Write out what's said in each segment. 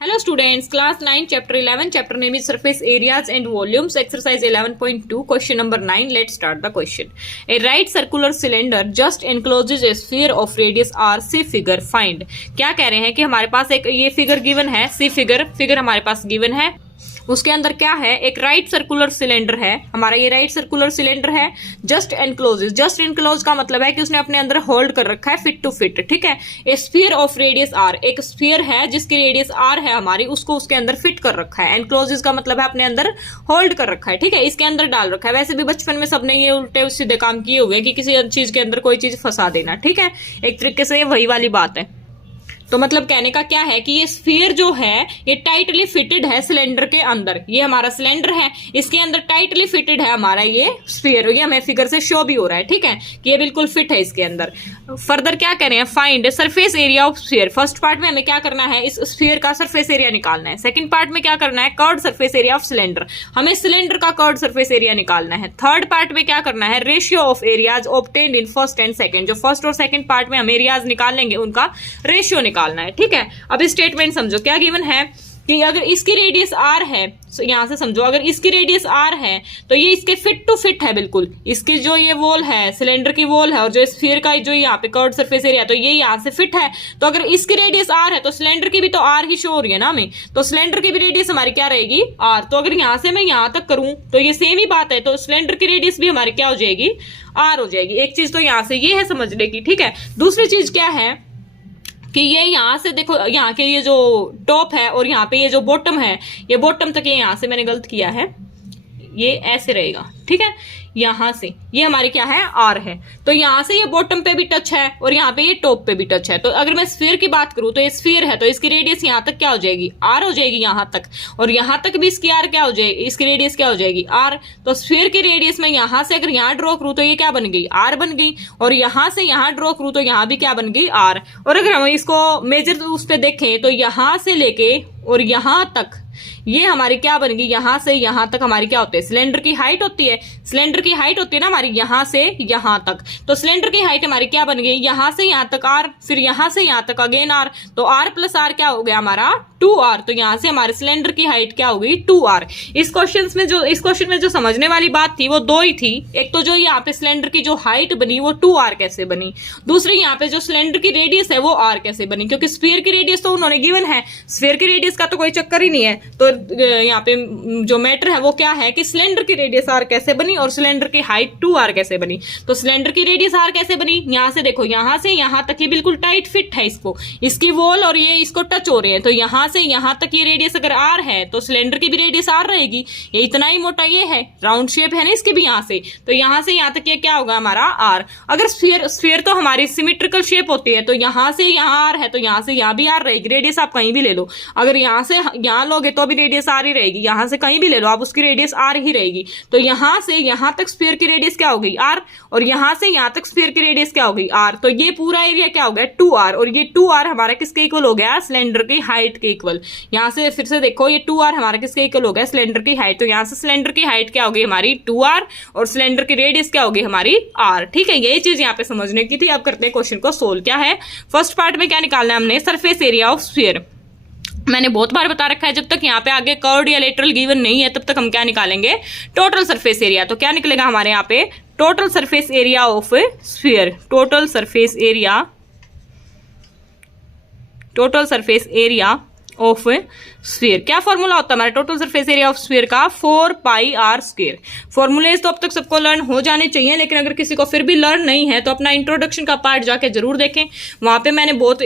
Hello students, class 9 chapter 11 chapter name is surface areas and volumes exercise 11.2 question number 9. Let's start the question. A right circular cylinder just encloses a sphere of radius r. See figure. Find. क्या कह रहे हैं कि हमारे पास एक ये figure given है, सी figure हमारे पास गिवन है, उसके अंदर क्या है, एक राइट सर्कुलर सिलेंडर है, हमारा ये राइट सर्कुलर सिलेंडर है, जस्ट एनक्लोज का मतलब है कि उसने अपने अंदर होल्ड कर रखा है फिट टू फिट, ठीक है। A sphere of radius R, एक स्फीयर है जिसकी रेडियस आर है हमारी, उसको उसके अंदर फिट कर रखा है। एनक्लोज का मतलब है अपने अंदर होल्ड कर रखा है, ठीक है, इसके अंदर डाल रखा है। वैसे भी बचपन में सबने ये उल्टे सीधे काम किए हुए कि किसी चीज के अंदर कोई चीज फंसा देना, ठीक है, एक तरीके से ये वही वाली बात है। तो मतलब कहने का क्या है कि ये स्फीयर जो है ये टाइटली फिटेड है सिलेंडर के अंदर। ये हमारा सिलेंडर है, इसके अंदर टाइटली फिटेड है हमारा ये स्फीयर। ये हमें फिगर से शो भी हो रहा है, ठीक है, कि ये बिल्कुल फिट है इसके अंदर। फर्दर क्या कह रहे हैं, find surface area of sphere. First part में हमें क्या करना है, इस स्फीयर का सरफेस एरिया निकालना है। सेकंड पार्ट में क्या करना है, curved surface area of cylinder, हमें सिलेंडर का कर्व्ड सरफेस एरिया निकालना है। थर्ड पार्ट में क्या करना है, ratio of areas obtained in first and second. जो फर्स्ट और सेकंड पार्ट में हम एरियाज निकालेंगे उनका रेशियो निकालना है, ठीक है। अब स्टेटमेंट समझो, क्या गिवन है कि अगर इसकी रेडियस आर है, यहां से समझो, अगर इसकी रेडियस आर है तो ये इसके फिट टू फिट है बिल्कुल। इसकी जो ये वॉल है, सिलेंडर की वॉल है, और जो स्फीयर का जो यहाँ पे कर्व्ड सरफेस एरिया, तो ये यहाँ से फिट है। तो अगर इसकी रेडियस आर है तो सिलेंडर की भी तो आर ही शो हो रही है ना हमें, तो सिलेंडर की भी रेडियस हमारी क्या रहेगी, आर। तो अगर यहां से मैं यहां तक करूं तो ये सेम ही बात है, तो सिलेंडर की रेडियस भी हमारी क्या हो जाएगी, आर हो जाएगी। एक चीज तो यहां से ये है समझने की, ठीक है। दूसरी चीज क्या है कि ये यहां से देखो, यहाँ के ये जो टॉप है और यहाँ पे ये जो बॉटम है, ये बॉटम तक, ये यहां से मैंने गलत किया है, ये ऐसे रहेगा, ठीक है। यहां से ये हमारी क्या है, आर है, तो यहां से ये बॉटम पे भी टच है और यहाँ पे ये टॉप पे भी टच है। तो अगर मैं स्फीयर की बात करूं तो ये स्फीयर है, तो इसकी रेडियस यहाँ तक क्या हो जाएगी, आर हो जाएगी यहां तक, और यहां तक भी इसकी आर क्या हो जाएगी, इसकी रेडियस क्या हो जाएगी, आर। तो स्फीयर की रेडियस में यहां से अगर यहाँ ड्रॉ करूं तो ये क्या बन गई, आर बन गई, और यहां से यहाँ ड्रॉ करूं तो यहाँ भी क्या बन गई, आर। और अगर हम इसको मेजर उस पर देखें तो यहां से लेके और यहां तक ये हमारी क्या बन गई, यहां से यहां तक हमारी क्या होती है, सिलेंडर की हाइट होती है। सिलेंडर की हाइट होती है ना हमारी यहां से यहां तक, तो सिलेंडर की हाइट हमारी क्या बन गई, यहां से यहां तक आर, फिर यहां से यहां तक अगेन आर, तो आर प्लस आर क्या हो गया हमारा 2r। तो यहां से हमारे सिलेंडर की हाइट क्या हो गई, 2r। इस क्वेश्चन में जो समझने वाली बात थी वो दो ही थी। एक तो जो यहाँ पे सिलेंडर की जो हाइट बनी वो 2r कैसे बनी, दूसरी यहाँ पे जो सिलेंडर की रेडियस है वो r कैसे बनी, क्योंकि स्फीयर की रेडियस तो उन्होंने गिवन है, स्फीयर की रेडियस का तो कोई चक्कर ही नहीं है। तो यहाँ पे जो मैटर है वो क्या है कि सिलेंडर की रेडियस r कैसे बनी और सिलेंडर की हाइट 2r कैसे बनी। तो सिलेंडर की रेडियस r कैसे बनी, यहाँ से देखो, यहाँ से यहाँ तक ये बिल्कुल टाइट फिट है, इसको इसकी वॉल और ये इसको टच हो रहे हैं, तो यहाँ से यहां तक ये रेडियस अगर आर है तो सिलेंडर की भी रेडियस आर रहेगी। ये इतना ही मोटा ये है, राउंड शेप है ना इसके भी, यहां से तो यहां से यहां तक ये क्या होगा हमारा आर। अगर स्फीयर तो हमारी सिमेट्रिकल शेप होती है, तो यहां से यहां आर है तो यहां से यहां भी आर रहेगी। रेडियस आप कहीं भी ले लो, अगर यहां से यहां लोगे तो भी रेडियस आर ही रहेगी, यहां से कहीं भी ले लो आप उसकी रेडियस आर ही रहेगी। तो यहां से यहां तक स्फीयर की रेडियस क्या हो गई, आर, और यहां से यहां तक स्फीयर की रेडियस क्या हो गई, आर। तो ये पूरा एरिया क्या हो गया, 2r, और ये 2r हमारा किसके इक्वल हो गया, सिलेंडर की हाइट के इक्वल। यहां से फिर से देखो, ये 2r हमारा किसके इक्वल हो गया, सिलेंडर की हाइट। तो यहां से सिलेंडर की हाइट क्या होगी हमारी 2r, और सिलेंडर की रेडियस क्या होगी हमारी r, ठीक है। यही चीज यहां पे समझने की थी। अब करते हैं क्वेश्चन को सोल्व। क्या है, फर्स्ट पार्ट में क्या निकालना है हमने, सरफेस एरिया ऑफ स्फीयर। मैंने बहुत बार बता रखा है, जब तक यहाँ पे आगे कर्व्ड या लेटरल गिवन नहीं है तब तक हम क्या निकालेंगे, टोटल सरफेस एरिया। तो क्या निकलेगा हमारे यहाँ पे, total surface area of sphere, total surface area of sphere. क्या फॉर्मूला होता है हमारे total surface area of sphere का, 4πr²। फॉर्मूलेज तो अब तक सबको लर्न हो जाने चाहिए, लेकिन अगर किसी को फिर भी लर्न नहीं है तो अपना इंट्रोडक्शन का पार्ट जाके जरूर देखें, वहां पे मैंने बहुत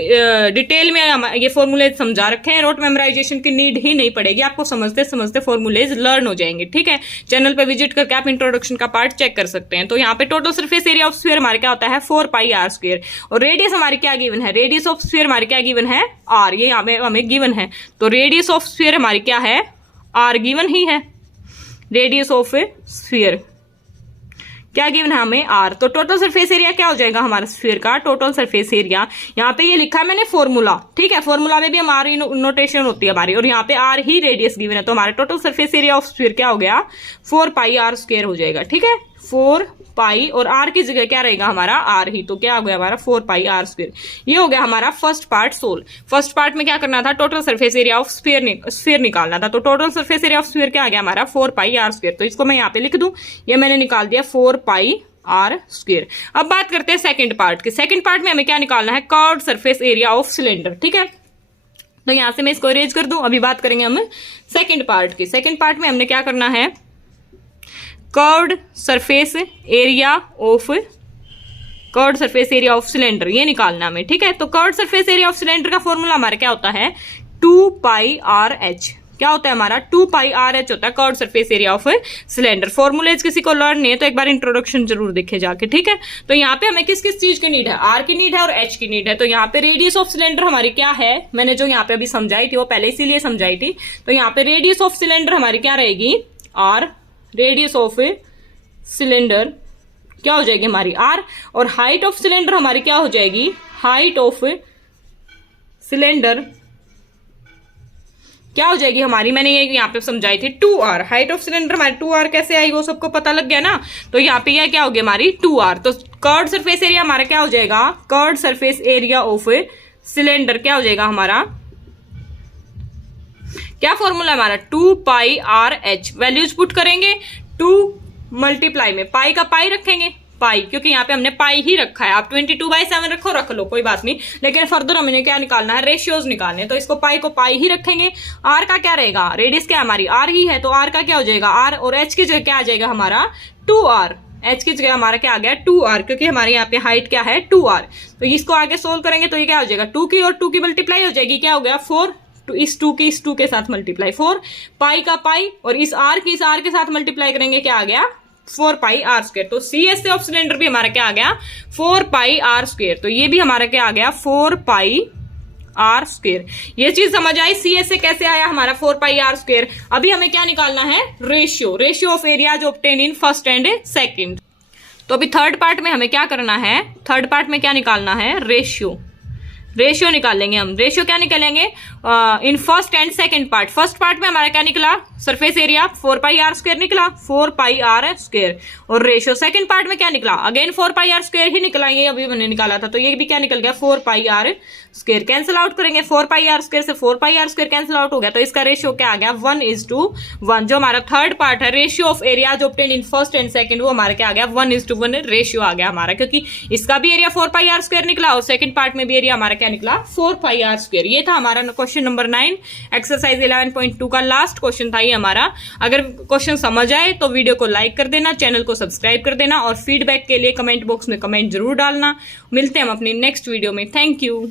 डिटेल में ये फॉर्मूलेज समझा रखे हैं। नोट मेमोराइजेशन की नीड ही नहीं पड़ेगी, आपको समझते समझते फॉर्मूलेज लर्न हो जाएंगे, ठीक है। चैनल पर विजिट करके आप इंट्रोडक्शन का पार्ट चेक कर सकते हैं। तो यहाँ पे total surface area of sphere हमारे क्या होता है, 4πr², और रेडियस हमारी क्या गिवन है, रेडियस ऑफ स्फीयर हमारी क्या गिवन है, r, ये हमें गिवन है। तो रेडियस ऑफ स्फीयर हमारी क्या है, आर गिवन ही है। रेडियस ऑफ स्फीयर क्या गिवन है हमें, आर। तो टोटल सरफेस एरिया क्या हो जाएगा हमारा स्फीयर का, टोटल सरफेस एरिया, यहाँ पे ये लिखा है मैंने फॉर्मूला, ठीक है। फॉर्मूला में भी हमारी नोटेशन होती है हमारी, और यहाँ पे आर ही रेडियस गिवन है, तो हमारा total surface area of sphere क्या हो गया, 4πr² हो जाएगा, ठीक है। 4 पाई और आर की जगह क्या रहेगा हमारा आर ही, तो क्या हो गया हमारा 4 पाई आर स्क्वायर। ये हो गया हमारा first part solve. First part में क्या करना था, total surface area of sphere निकालना था। तो total surface area of sphere क्या आ गया हमारा 4 पाई आर स्क्वायर। तो इसको मैं यहाँ पे लिख दूं, ये मैंने निकाल दिया 4 पाई आर स्क्वायर। अब बात करते हैं सेकंड पार्ट की। सेकंड पार्ट में हमें क्या निकालना है, curved surface area of cylinder. ठीक है, तो यहां से मैं इसको इरेज कर दूं। अभी बात करेंगे हम सेकंड पार्ट की। सेकंड पार्ट में हमने क्या करना है, curved surface area of cylinder ये निकालना हमें। ठीक है, तो curved surface area of cylinder का फॉर्मूला हमारा क्या होता है, 2 पाई आर एच। क्या होता है हमारा, 2 पाई आर एच होता है curved surface area of cylinder. Formulas किसी को लर्न नहीं है तो एक बार इंट्रोडक्शन जरूर देखे जाके। ठीक है, तो यहाँ पे हमें किस किस चीज की नीड है, आर की नीड है और एच की नीड है। तो यहाँ पे रेडियस ऑफ सिलेंडर हमारी क्या है, मैंने जो यहाँ पे अभी समझाई थी वो पहले इसीलिए समझाई थी। तो यहाँ पे रेडियस ऑफ सिलेंडर हमारी क्या रहेगी, आर। रेडियस ऑफ सिलेंडर क्या हो जाएगी हमारी आर, और हाइट ऑफ सिलेंडर हमारी क्या हो जाएगी, हाइट ऑफ सिलेंडर क्या हो जाएगी हमारी, मैंने ये यहाँ पे समझाई थी 2r। हाइट ऑफ सिलेंडर हमारी 2r कैसे आई वो सबको पता लग गया ना। तो यहाँ पे यह क्या होगी हमारी 2r। तो कर्व्ड सरफेस एरिया हमारा क्या हो जाएगा, curved surface area of cylinder क्या हो जाएगा हमारा, क्या फॉर्मूला हमारा 2 पाई आर एच। वैल्यूज पुट करेंगे, 2 मल्टीप्लाई में पाई का पाई रखेंगे, पाई क्योंकि यहाँ पे हमने पाई ही रखा है। आप 22/7 रखो, रख लो कोई बात नहीं, लेकिन फर्दर हमें क्या निकालना है, रेशियोज निकालने। तो इसको पाई को पाई ही रखेंगे। आर का क्या रहेगा, रेडियस क्या हमारी आर ही है, तो आर का क्या हो जाएगा आर, और एच की जगह क्या आ जाएगा हमारा 2r। एच की जगह हमारा क्या आ गया 2r, क्योंकि हमारे यहाँ पे हाइट क्या है 2r। तो इसको आगे सोल्व करेंगे तो ये क्या हो जाएगा, 2 की और 2 की मल्टीप्लाई हो जाएगी, क्या हो गया 4। इस 2 की इस 2 के साथ मल्टीप्लाई 4, पाई का पाई और इस आर की इस आर के साथ मल्टीप्लाई करेंगे, क्या आ गया 4 पाई आर स्क्वायर। तो सी एस ऑफ सिलेंडर भी हमारा क्या आ गया 4 पाई आर स्क्वायर। तो ये भी हमारा क्या आ गया 4 पाई आर स्क्वायर। ये चीज समझ आई, सी एस से कैसे आया हमारा 4 पाई आर स्क्वायर। अभी हमें क्या निकालना है, ratio of areas obtain in first and second. तो अभी थर्ड पार्ट में हमें क्या करना है, थर्ड पार्ट में क्या निकालना है, रेशियो निकालेंगे हम। रेशियो क्या निकालेंगे, इन first and second part. First part में हमारा क्या निकला, surface area 4 pi R square निकला, 4 पाई आर स्क्वायर। और रेशियो सेकंड पार्ट में क्या निकला, अगेन 4 पाई आर स्क्वायर ही निकला, ये अभी मैंने निकाला था। तो ये भी क्या निकल गया 4 pi R square. Cancel out करेंगे, 4 पाई आर स्क्वायर से 4 pi R square cancel out हो गया। तो इसका रेशियो क्या आ गया 1:1। जो हमारा थर्ड पार्ट है, ratio of areas obtained in first and second, वो हमारा क्या आ गया 1:1 रेशियो आ गया हमारा, क्योंकि इसका भी एरिया 4 पाई आर स्क्वायर निकला और सेकंड पार्ट में भी एरिया हमारा क्या निकला 4 पाई आर स्क्वायर। ये था हमारा क्वेश्चन नंबर 9 एक्सरसाइज 11.2 का लास्ट क्वेश्चन था ये हमारा। अगर क्वेश्चन समझ आए तो वीडियो को लाइक कर देना, चैनल को सब्सक्राइब कर देना और फीडबैक के लिए कमेंट बॉक्स में कमेंट जरूर डालना। मिलते हैं हम अपनी नेक्स्ट वीडियो में। Thank you.